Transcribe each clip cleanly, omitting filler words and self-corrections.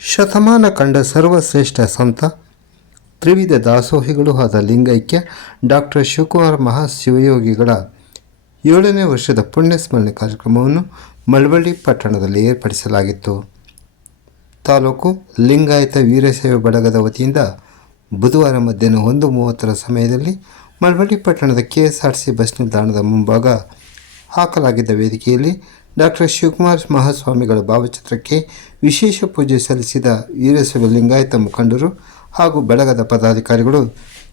ಶತಮಾನ ಕಂಡ ಸರ್ವಶ್ರೇಷ್ಠ ಸಂತ ತ್ರಿವಿಧ ದಾಸೋಹಿಗಳು ಆದ ಲಿಂಗೈಕ್ಯ ಡಾಕ್ಟರ್ ಶಿವಕುಮಾರ ಮಹಾಶಿವಯೋಗಿಗಳ 7ನೇ ವರ್ಷದ ಪುಣ್ಯಸ್ಮರಣೆ ಕಾರ್ಯಕ್ರಮವನ್ನು ಮಳವಳ್ಳಿ ಪಟ್ಟಣದಲ್ಲಿ ಏರ್ಪಡಿಸಲಾಗಿತ್ತು. ತಾಲೂಕು ಲಿಂಗಾಯತ ವೀರಶೈವ ಬಳಗದ ವತಿಯಿಂದ ಬುಧವಾರ ಮಧ್ಯಾಹ್ನ 1:30 ಸಮಯದಲ್ಲಿ ಮಳವಳ್ಳಿ ಪಟ್ಟಣದ ಕೆಎಸ್ಆರ್ಟಿಸಿ ಬಸ್ ನಿಲ್ದಾಣದ ಮುಂಭಾಗ ಹಾಕಲಾಗಿದ್ದ ವೇದಿಕೆಯಲ್ಲಿ ಡಾಕ್ಟರ್ ಶಿವಕುಮಾರ ಮಹಾಸ್ವಾಮಿಗಳ ಭಾವಚಿತ್ರಕ್ಕೆ ವಿಶೇಷ ಪೂಜೆ ಸಲ್ಲಿಸಿದ ವೀರಶೈವ ಲಿಂಗಾಯತ ಮುಖಂಡರು ಹಾಗೂ ಬಳಗದ ಪದಾಧಿಕಾರಿಗಳು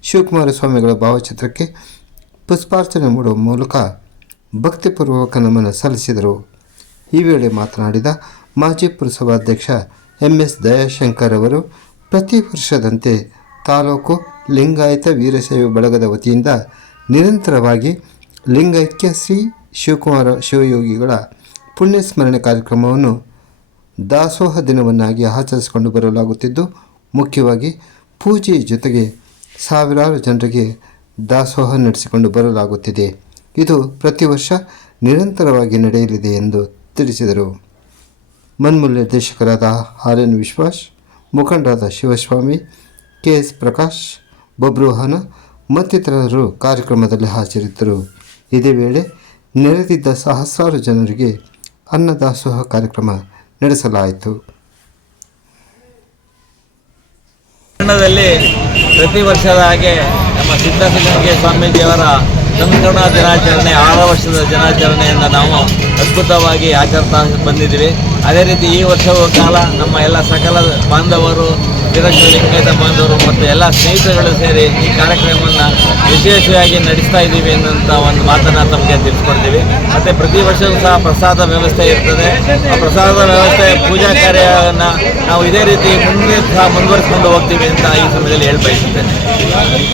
ಶಿವಕುಮಾರ ಸ್ವಾಮಿಗಳ ಭಾವಚಿತ್ರಕ್ಕೆ ಪುಷ್ಪಾರ್ಚನೆ ಮಾಡುವ ಮೂಲಕ ಭಕ್ತಿಪೂರ್ವಕ ನಮನ ಸಲ್ಲಿಸಿದರು. ಈ ವೇಳೆ ಮಾತನಾಡಿದ ಮಾಜಿ ಪುರಸಭಾಧ್ಯಕ್ಷ ಎಂ.ಎಸ್. ದಯಾಶಂಕರ್ ಅವರು, ಪ್ರತಿ ವರ್ಷದಂತೆ ತಾಲೂಕು ಲಿಂಗಾಯತ ವೀರಶೈವ ಬಳಗದ ವತಿಯಿಂದ ನಿರಂತರವಾಗಿ ಲಿಂಗೈಕ್ಯ ಶ್ರೀ ಶಿವಕುಮಾರ ಶಿವಯೋಗಿಗಳ ಪುಣ್ಯಸ್ಮರಣೆ ಕಾರ್ಯಕ್ರಮವನ್ನು ದಾಸೋಹ ದಿನವನ್ನಾಗಿ ಆಚರಿಸಿಕೊಂಡು ಬರಲಾಗುತ್ತಿದ್ದು, ಮುಖ್ಯವಾಗಿ ಪೂಜೆಯ ಜೊತೆಗೆ ಸಾವಿರಾರು ಜನರಿಗೆ ದಾಸೋಹ ನಡೆಸಿಕೊಂಡು ಬರಲಾಗುತ್ತಿದೆ. ಇದು ಪ್ರತಿ ವರ್ಷ ನಿರಂತರವಾಗಿ ನಡೆಯಲಿದೆ ಎಂದು ತಿಳಿಸಿದರು. ಮನ್ಮೂಲ್ ನಿರ್ದೇಶಕರಾದ ಆರ್.ಎನ್. ವಿಶ್ವಾಸ್, ಮುಖಂಡರಾದ ಶಿವಸ್ವಾಮಿ, ಕೆ.ಎಸ್. ಪ್ರಕಾಶ್, ಬಬ್ರುವಾಹನ ಮತ್ತಿತರರು ಕಾರ್ಯಕ್ರಮದಲ್ಲಿ ಹಾಜರಿದ್ದರು. ಇದೇ ವೇಳೆ ನೆರೆದಿದ್ದ ಸಹಸ್ರಾರು ಜನರಿಗೆ ಅನ್ನದಾಸೋಹ ಕಾರ್ಯಕ್ರಮ ನಡೆಸಲಾಯಿತು. ಪಟ್ಟಣದಲ್ಲಿ ಪ್ರತಿ ವರ್ಷದ ಹಾಗೆ ನಮ್ಮ ಸಿದ್ಧಲಿಂಗಯ್ಯ ಸ್ವಾಮೀಜಿಯವರ ಸಂಸ್ಕರಣಾ ದಿನಾಚರಣೆ 6 ವರ್ಷದ ದಿನಾಚರಣೆಯನ್ನು ನಾವು ಅದ್ಭುತವಾಗಿ ಆಚರಿಸ್ತಾ ಬಂದಿದ್ದೀವಿ. ಅದೇ ರೀತಿ ಈ ವರ್ಷವೂ ಕಾಲ ನಮ್ಮ ಎಲ್ಲ ಸಕಲ ಬಾಂಧವರು, ವೀರಶೈವ ಲಿಂಗಾಯತ ಬಾಂಧವರು ಮತ್ತು ಎಲ್ಲ ಸ್ನೇಹಿತರುಗಳು ಸೇರಿ ಈ ಕಾರ್ಯಕ್ರಮವನ್ನು ವಿಶೇಷವಾಗಿ ನಡೆಸ್ತಾ ಇದ್ದೀವಿ ಅನ್ನೋಂಥ ಒಂದು ಮಾತನ್ನು ತಮಗೆ ತಿಳಿಸ್ಕೊಡ್ತೀವಿ. ಮತ್ತು ಪ್ರತಿ ವರ್ಷವೂ ಸಹ ಪ್ರಸಾದ ವ್ಯವಸ್ಥೆ ಇರ್ತದೆ. ಆ ಪ್ರಸಾದದ ವ್ಯವಸ್ಥೆ, ಪೂಜಾ ಕಾರ್ಯವನ್ನು ನಾವು ಇದೇ ರೀತಿ ಮುಂದೆ ಸಹ ಮುಂದುವರಿಸ್ಕೊಂಡು ಹೋಗ್ತೀವಿ ಅಂತ ಈ ಸಮಯದಲ್ಲಿ ಹೇಳಿ ಬಯಸುತ್ತೇನೆ.